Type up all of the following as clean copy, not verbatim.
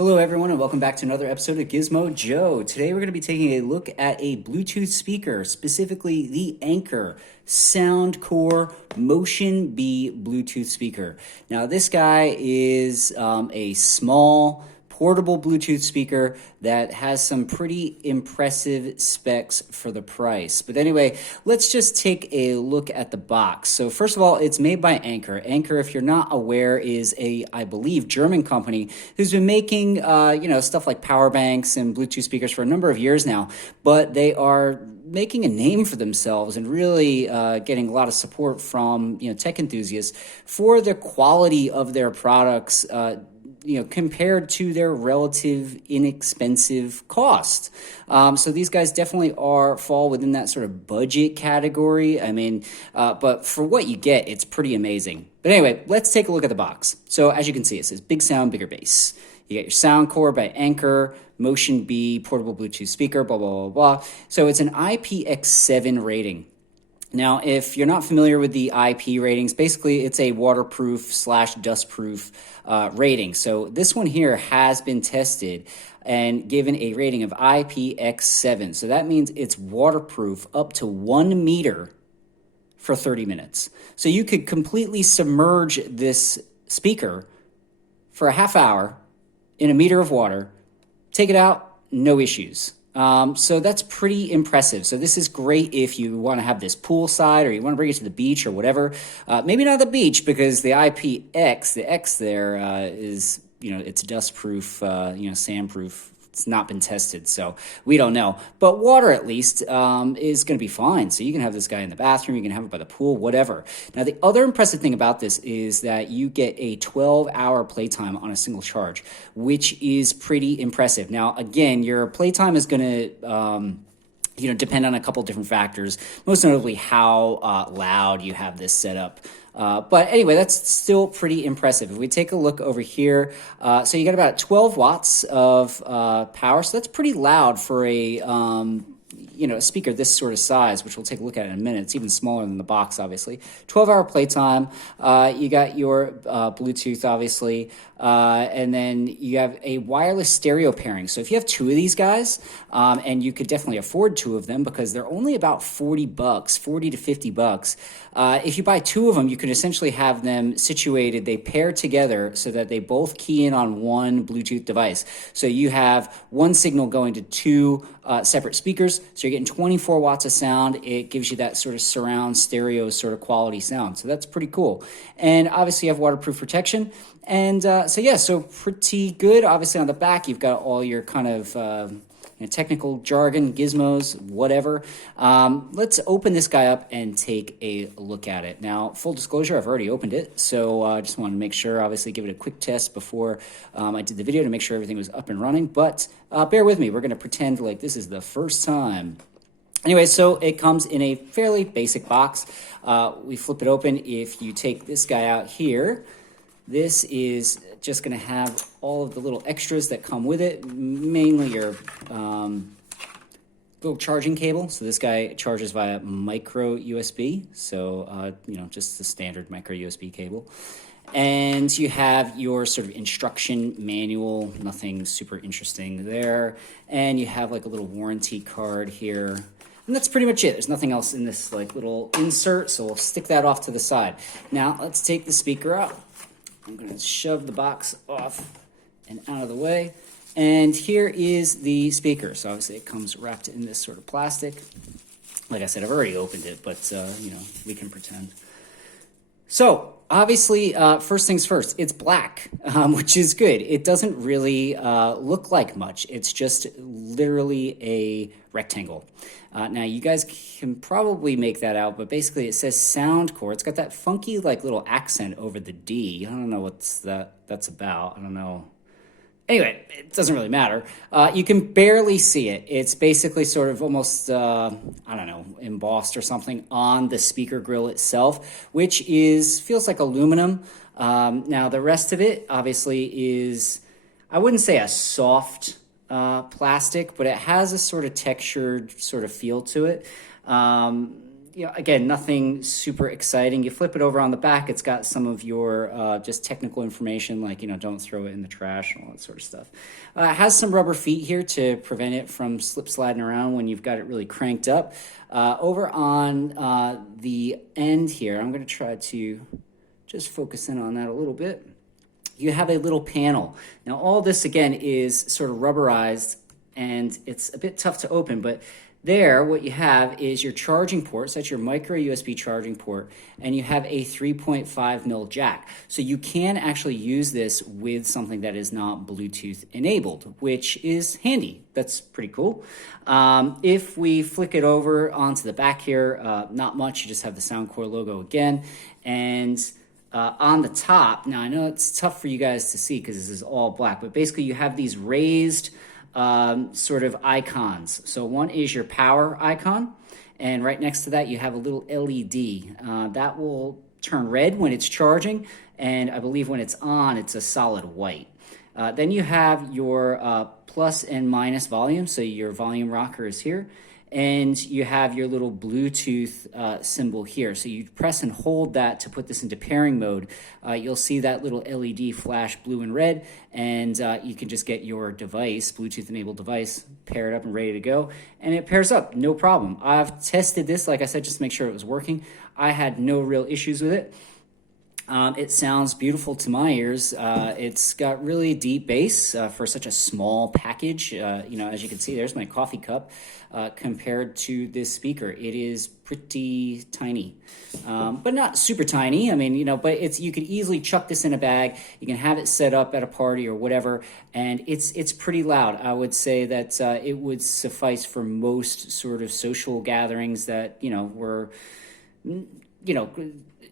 Hello everyone and welcome back to another episode of Gizmo Joe. Today we're going to be taking a look at a Bluetooth speaker, specifically the Anker Soundcore Motion B Bluetooth speaker. Now this guy is a small portable Bluetooth speaker that has some pretty impressive specs for the price. But anyway, let's just take a look at the box. So first of all, it's made by Anker. Anker, if you're not aware, is a, I believe, German company who's been making, stuff like power banks and Bluetooth speakers for a number of years now. But they are making a name for themselves and really getting a lot of support from tech enthusiasts for the quality of their products. Compared to their relative inexpensive cost. So these guys definitely fall within that sort of budget category. I mean, but for what you get, it's pretty amazing. But anyway, let's take a look at the box. So as you can see, it says big sound, bigger bass. You got your Soundcore by Anker, Motion B, portable Bluetooth speaker, blah, blah, blah, blah. So it's an IPX7 rating. Now, if you're not familiar with the IP ratings, basically it's a waterproof/dustproof rating. So this one here has been tested and given a rating of IPX7. So that means it's waterproof up to 1 meter for 30 minutes. So you could completely submerge this speaker for a half hour in a meter of water, take it out, no issues. So that's pretty impressive. So this is great if you want to have this poolside or you want to bring it to the beach or whatever. Maybe not the beach because the IPX, the X there is, it's dustproof, sandproof. It's not been tested, so we don't know. But water, at least, is going to be fine. So you can have this guy in the bathroom, you can have it by the pool, whatever. Now, the other impressive thing about this is that you get a 12-hour playtime on a single charge, which is pretty impressive. Now, again, your playtime is going to depend on a couple different factors, most notably how loud you have this set up. But anyway, that's still pretty impressive. If we take a look over here, so you got about 12 watts of power, so that's pretty loud for a a speaker this sort of size, which we'll take a look at in a minute. It's even smaller than the box, obviously. 12-hour playtime. You got your Bluetooth, obviously, and then you have a wireless stereo pairing. So if you have two of these guys, and you could definitely afford two of them because they're only about $40, $40 to $50. If you buy two of them, you can essentially have them situated. They pair together so that they both key in on one Bluetooth device. So you have one signal going to two separate speakers. So you're getting 24 watts of sound. It gives you that sort of surround stereo sort of quality sound. So that's pretty cool. And obviously you have waterproof protection. And so pretty good. Obviously on the back, you've got all your kind of technical jargon, gizmos, whatever. Let's open this guy up and take a look at it. Now, full disclosure, I've already opened it, so I just wanted to make sure, obviously give it a quick test before I did the video to make sure everything was up and running, but bear with me. We're going to pretend like this is the first time. Anyway, so it comes in a fairly basic box. We flip it open. If you take this guy out here, this is just going to have all of the little extras that come with it, mainly your little charging cable. So this guy charges via micro USB, so just the standard micro USB cable. And you have your sort of instruction manual, nothing super interesting there. And you have like a little warranty card here. And that's pretty much it. There's nothing else in this like little insert, so we'll stick that off to the side. Now let's take the speaker out. I'm going to shove the box off and out of the way. And here is the speaker. So obviously it comes wrapped in this sort of plastic. Like I said, I've already opened it, but we can pretend. So obviously, first things first, it's black, which is good. It doesn't really look like much. It's just literally a rectangle. Now, you guys can probably make that out, but basically it says Soundcore. It's got that funky like little accent over the D. I don't know what's that's about. I don't know. Anyway, it doesn't really matter. You can barely see it. It's basically sort of almost, embossed or something on the speaker grill itself, which feels like aluminum. Now, the rest of it obviously is, I wouldn't say a soft plastic, but it has a sort of textured sort of feel to it. again, nothing super exciting. You flip it over on the back, it's got some of your just technical information, like, don't throw it in the trash and all that sort of stuff. It has some rubber feet here to prevent it from slip sliding around when you've got it really cranked up. Over on the end here, I'm going to try to just focus in on that a little bit. You have a little panel. Now, all this, again, is sort of rubberized, and it's a bit tough to open, but there, what you have is your charging port. So that's your micro USB charging port, and you have a 3.5 mil jack. So you can actually use this with something that is not Bluetooth enabled, which is handy. That's pretty cool. If we flick it over onto the back here, not much. You just have the Soundcore logo again, and on the top, now I know it's tough for you guys to see because this is all black, but basically you have these raised sort of icons. So one is your power icon, and right next to that you have a little LED that will turn red when it's charging, and I believe when it's on it's a solid white. Then you have your plus and minus volume, so your volume rocker is here, and you have your little Bluetooth symbol here. So you press and hold that to put this into pairing mode. You'll see that little LED flash blue and red, and you can just get your device, Bluetooth-enabled device, paired up and ready to go, and it pairs up, no problem. I've tested this, like I said, just to make sure it was working. I had no real issues with it. It sounds beautiful to my ears. It's got really deep bass for such a small package. As you can see, there's my coffee cup compared to this speaker. It is pretty tiny, but not super tiny. I mean, but you could easily chuck this in a bag. You can have it set up at a party or whatever, and it's pretty loud. I would say that it would suffice for most sort of social gatherings that, were,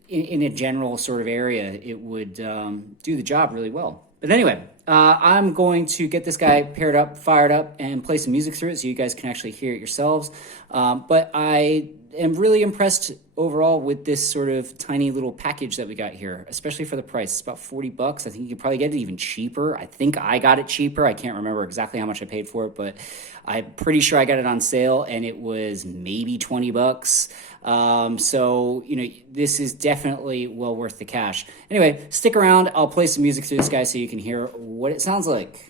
in a general sort of area, it would do the job really well. But anyway, I'm going to get this guy paired up, fired up, and play some music through it so you guys can actually hear it yourselves. But I am really impressed overall with this sort of tiny little package that we got here, especially for the price. It's about $40. I think you could probably get it even cheaper. I think I got it cheaper. I can't remember exactly how much I paid for it, but I'm pretty sure I got it on sale, and it was maybe $20. So, this is definitely well worth the cash. Anyway, stick around. I'll play some music through this guy so you can hear what it sounds like.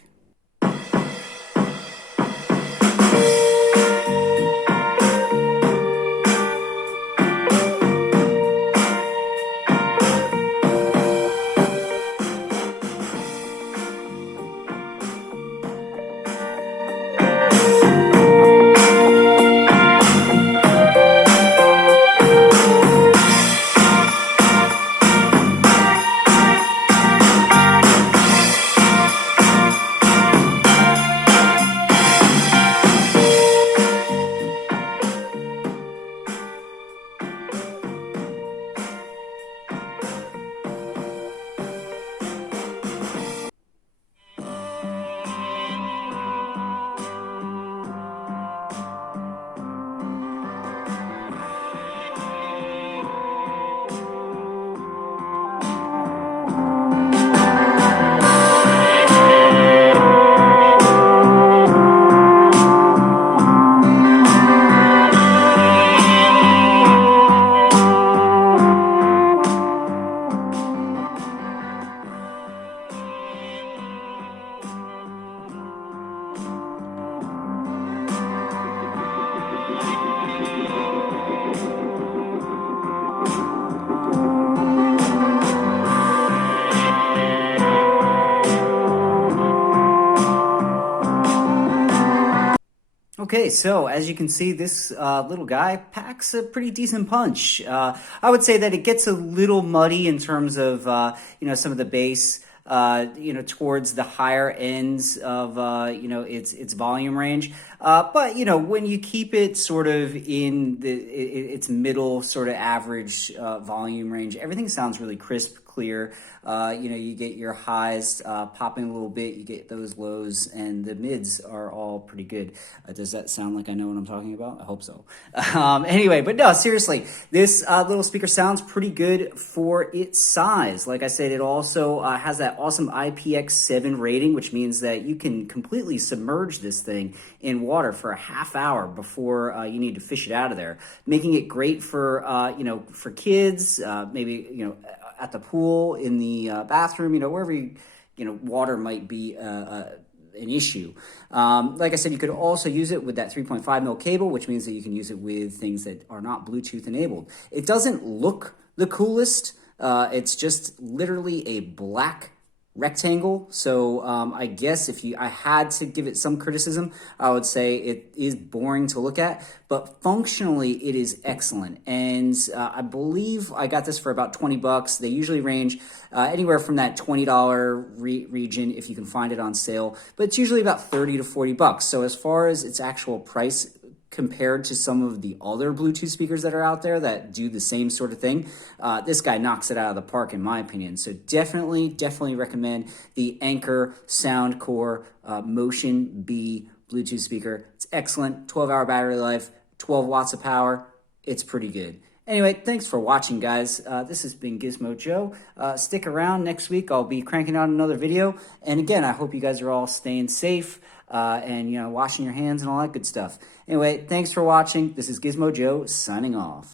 Okay, so as you can see, this little guy packs a pretty decent punch. I would say that it gets a little muddy in terms of, some of the bass, towards the higher ends of, its volume range. But, when you keep it sort of in its middle sort of average volume range, everything sounds really crisp, clear. You get your highs popping a little bit, you get those lows, and the mids are all pretty good. Does that sound like I know what I'm talking about? I hope so. Anyway, but no, seriously, this little speaker sounds pretty good for its size. Like I said, it also has that awesome IPX7 rating, which means that you can completely submerge this thing in water for a half hour before you need to fish it out of there, making it great for for kids, maybe at the pool, in the bathroom, wherever water might be an issue. Like I said, you could also use it with that 3.5 mil cable, which means that you can use it with things that are not Bluetooth enabled. It doesn't look the coolest. It's just literally a black rectangle. So I guess if I had to give it some criticism, I would say it is boring to look at, but functionally it is excellent. And I believe I got this for about 20 bucks. They usually range anywhere from that $20 region if you can find it on sale, but it's usually about 30 to 40 bucks. So as far as its actual price compared to some of the other Bluetooth speakers that are out there that do the same sort of thing, this guy knocks it out of the park in my opinion. So definitely recommend the Anker Soundcore Motion B Bluetooth speaker. It's excellent, 12-hour battery life, 12 watts of power. It's pretty good. Anyway, thanks for watching, guys. This has been Gizmo Joe. Stick around. Next week I'll be cranking out another video. And again, I hope you guys are all staying safe and washing your hands and all that good stuff. Anyway, thanks for watching. This is Gizmo Joe signing off.